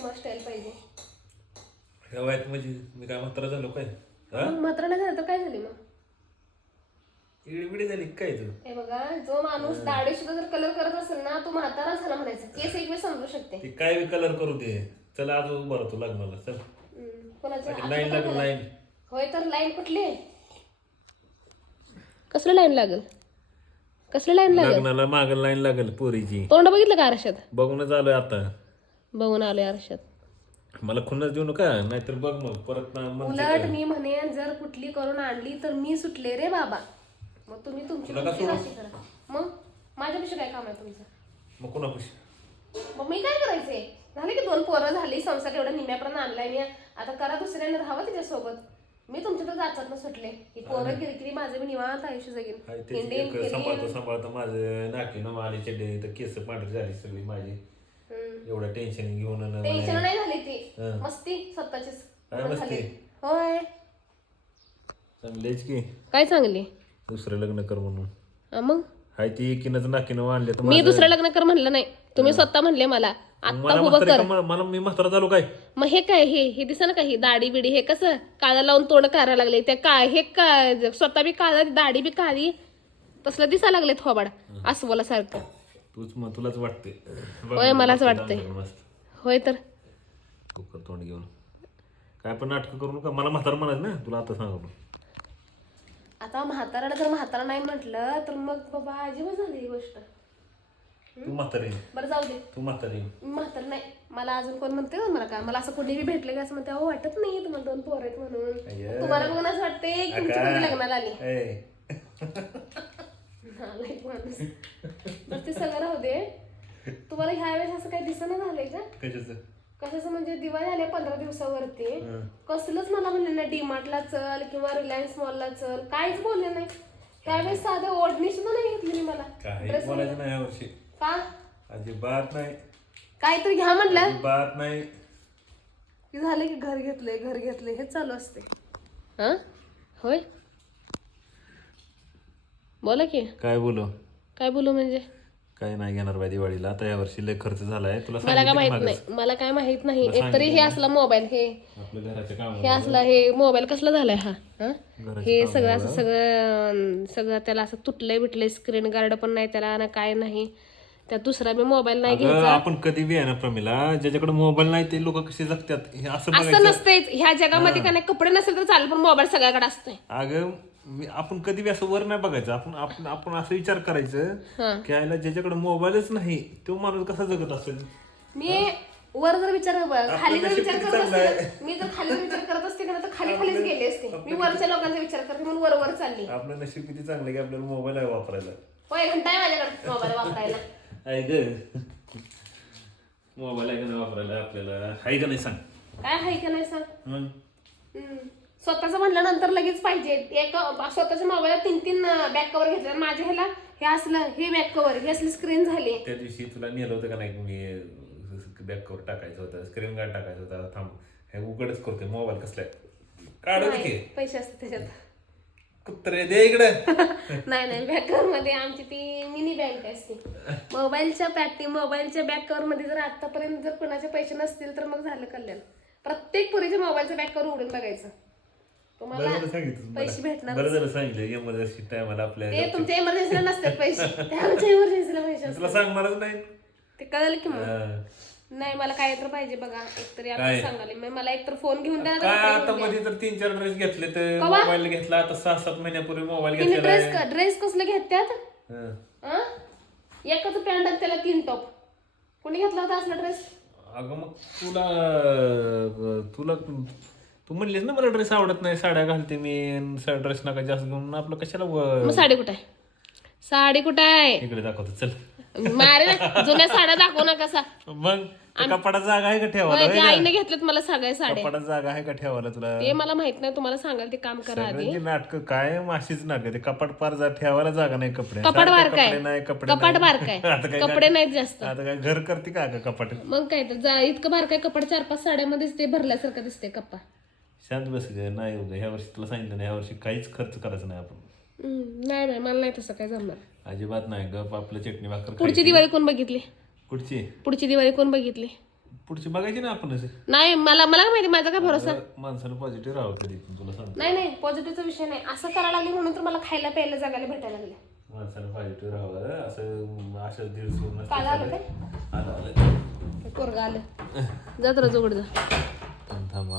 तुम्हाला स्टाईल पाहिजे? ह्या वयात म्हणजे मी काय म्हातारा झालो काय? मात्र नाही झालं तर काय झाली मग? इडबिडी झाली काय तू? हे बघा, जो माणूस दाढी सुद्धा जर कलर करत असेल ना, तो म्हातारा झाला म्हणायचं. केस एक वेळ समजू शकते. ती काय बी कलर करू दे. चला आज उभा राहतो लग्नाला. चल कोणाचं लाईन लागेल लाईन. होय तर लाईन कुठली? कसली लाईन लागेल? कसली लाईन लागेल? लग्नाला माग लाईन लागेल पोरीची. तोंड बघितलं का आरशात? बघूनच आलोय आता. बघून आलोय आरशात. मला खुन्नच देऊ नका, नाहीतर बघ मग परत उलट मी म्हणेन जर कुठली करून आणली तर मी सुटले रे बाबा. मग तुम्ही तुमची राशी करा. मग माझ्यापेक्षा काय काम आहे तुमचं? मग कोणा खुशी? मग मी काय करायचंय? झाले की 2 पोरं झाली, संसार एवढा निम्यापर्यंत आणलाय मी. आता करा दुसऱ्याने राहावं तिच्यासोबत. मी तुमच्या तर जातात सुटले की पोरं किरकिरी, माझं मी निवांत आयुष्य जगेन. सांभाळतो माझं नाकी ना माझी चड्डी तर केस पांढरी झाली सगळी माझी. एवढं टेन्शन घेऊन टेन्शन नाही झाली ती मस्ती स्वतःचीच. होय चांगलीच की. काय चांगली? दुसरं लग्न कर म्हणून. मग हाय ती एकीनच नाकीनं आणले तर मी दुसरं लग्न कर म्हणलं नाही, तुम्ही स्वतः म्हणले मला आता उभं कर. मला मी म्हातारा झालो काय? मग हे काय? हे दिसा ना काही दाढी बिडी, हे कसं काळा लावून तोंड करायला लागले? त्या काय हे काय स्वतः बी काळा, दाढी बी काळी, तसलं दिसायला लागले थोबाड अस्वला सारखं. तुलाच वाटते? होय मलाच वाटतंय. होय तर कुकर तोंड घेऊन काय पण नाटक करू नका. मला म्हातारा म्हणायचं ना तुला आता सांगतो. आता म्हाताराला जर म्हातारा नाही म्हटलं तर मग बाबा अजिबात झाली ही गोष्ट. तू म्हातारी. बरं जाऊ दे. तू म्हातारी. म्हातार नाही. मला अजून कोण म्हणते ना मला काय, मला असं कोणी बी भेटले का असं म्हणते अहो वाटत नाही तुम्हाला 2 पोरं आहेत म्हणून. तुम्हाला बघून असं वाटते की तुमची कोणती लग्नाला आली. माणूस बस ते सगळं राहू दे. तुम्हाला ह्या वेळेस असं काही दिसणं झालंय का? कशाचं म्हणजे दिवाळी आल्या 15 दिवसावरती कसलंच मला म्हणलं नाही डीमार्टला चल किंवा रिलायन्स मॉलला चल, काहीच बोलले नाही. त्यावेळेस साधं ओढणी सुद्धा नाही घेतली मी. मला काही बोलायचं नाही यावर्षी. का? अजिबात नाही. काहीतरी घ्या म्हटलं. अजिबात नाही. झालं की घर घेतलंय हे चालू असते. हा होय बोला की. काय बोलू म्हणजे काय नाही घेणार बाई दिवाळीला. आता यावर्षी लय खर्च झालाय. तुला मला काय माहित नाही. मला काय माहित नाही. एकतरी हे असला मोबाईल, हे आपल्या घराच्या काम हे असला हे मोबाईल कसला झालाय हा? हे सगळं असं सगळं त्याला असं तुटलंय बिटलंय, स्क्रीन गार्ड पण नाही त्याला ना काय नाही. त्यात दुसरा मी मोबाईल नाही घ्यायचा. आपण कधी बी आहे ना प्रमिला, ज्याच्याकडे मोबाईल नाही ते लोक कसे जगतात हे असं नसतेच. ह्या जगामध्ये का नाही कपडे नसेल तर चालेल, पण मोबाईल सगळ्याकडे असतोय. अगं आपण कधी बी असं वर नाही बघायचं. आपण असं विचार करायचं की आयला ज्याच्याकडे मोबाईलच नाही तो माणूस कसा जगत असेल. मी वर जर विचार खाली जर विचार करत असते, मी जर खाली विचार करत असते का तर खालीच गेले असते. मी वरच्या लोकांचा विचार करते म्हणून वर चालली. आपलं नशीब किती चांगलं की आपल्याला मोबाईल आहे वापरायला. होय घंटा आहे माझ्याकडे मोबाईल वापरायला. आहे ग मोबाईल आहे का नाही वापरायला आपल्याला? आहे का नाही सांग? काय आहे का नाही सांग? स्वतःच म्हणल्यानंतर लगेच पाहिजे. एक स्वतःच्या मोबाईलला 3 बॅक कव्हर घेतले. माझ्या ह्याला हे असलं, हे बॅक कव्हर, हे असली स्क्रीन झाली. त्या दिवशी तुला नेलं होतं का नाही मी बॅक कव्हर टाकायचं होतं, स्क्रीन गार्ड टाकायचं होतं. थांब हे उघडच करतोय मोबाईल कसला काढू की पैसे असतात त्याच्यात. कुत्रे दे इकडे. नाही बॅक कव्हर मध्ये आमची ती मिनी बँक असते. मोबाईलच्या बॅक कव्हर मध्ये जर आतापर्यंत जर कोणाचे पैसे नसतील तर मग झालं कल्याण. प्रत्येक पुरीच्या मोबाईलचं बॅक कव्हर उघडून बघायचं. तुम्हाला पैसे भेटणार. बरं झालं सांगितलं. इमर्जन्सी टायमाला आपल्या ते तुमच्या इमर्जन्सीला नसतात पैसे, ते आमच्या इमर्जन्सीला पैसे असतात. तुला सांगणारच नाही ते कळलं की मग. नाही मला काय तर पाहिजे बघा. एकतरी आपण सांगाले मला एकतर फोन घेऊन द्या. आता मध्ये तर 3-4 ड्रेस घेतले तर मोबाईल घेतला. आता 6-7 महिन्यापूर्वी मोबाईल घेतला. ड्रेस कसले घेतात? एकच पॅन्ट आणि त्याला 3 टॉप. कोणी घेतला होता असला ड्रेस? अगं मग तुला तू म्हणलीस ना मला ड्रेस आवडत नाही, साड्या घालते मी, ड्रेस नका जास्त घेऊन. आपलं कशाला साडी कुठे आहे? साडी कुठे आहे? इकडे दाखवतो चल. मारे जुन्या साड्या दाखवू नका. मग कपाटात जागा आहे का ठेवायला? आईने घेतल्यात मला सगळ्या साड्या. कपाटात जागा आहे का ठेवायला तुला? ते मला माहित नाही. तुम्हाला सांगाल ते काम करा आधी. नाटक काय माशीच नाटक. ते कपाट पार ठेवायला जागा नाही. कपडे कपाट बार काय? नाही कपाट बार काय? कपडे नाहीत जास्त. आता काय घर करते का कपाट? मग काय तर इतकं बार काय कपाट 4-5 साड्यामध्येच ते भरल्यासारखं दिसते कप्पा. शांत बस. नाही होतं ह्या वर्षी. तुला सांगितलं नाही ह्या वर्षी काहीच खर्च करायचा नाही आपण. नाही मला नाही तसं काय जमणार. अजिबात नाही. गप आपलं चटणी भाकर. पुढची दिवाळी कोण बघितली? पुढची दिवाळी कोण बघितली? पुढची बघायची ना आपण नाही मला मला काय माहिती, माझा काय भरोसा. माणसानं पॉझिटिव्ह राहावं कधी पण तुला सांग. नाही पॉझिटिव्हचा विषय नाही, असं करायला लागली म्हणून तर मला खायला प्यायला जगायला भेटायला लागले. माणसानं पॉझिटिव्ह राहावं असं दीड सोडून काल आलं काय आलं पोरगा आलं. जा तर उघड जा. थांबा.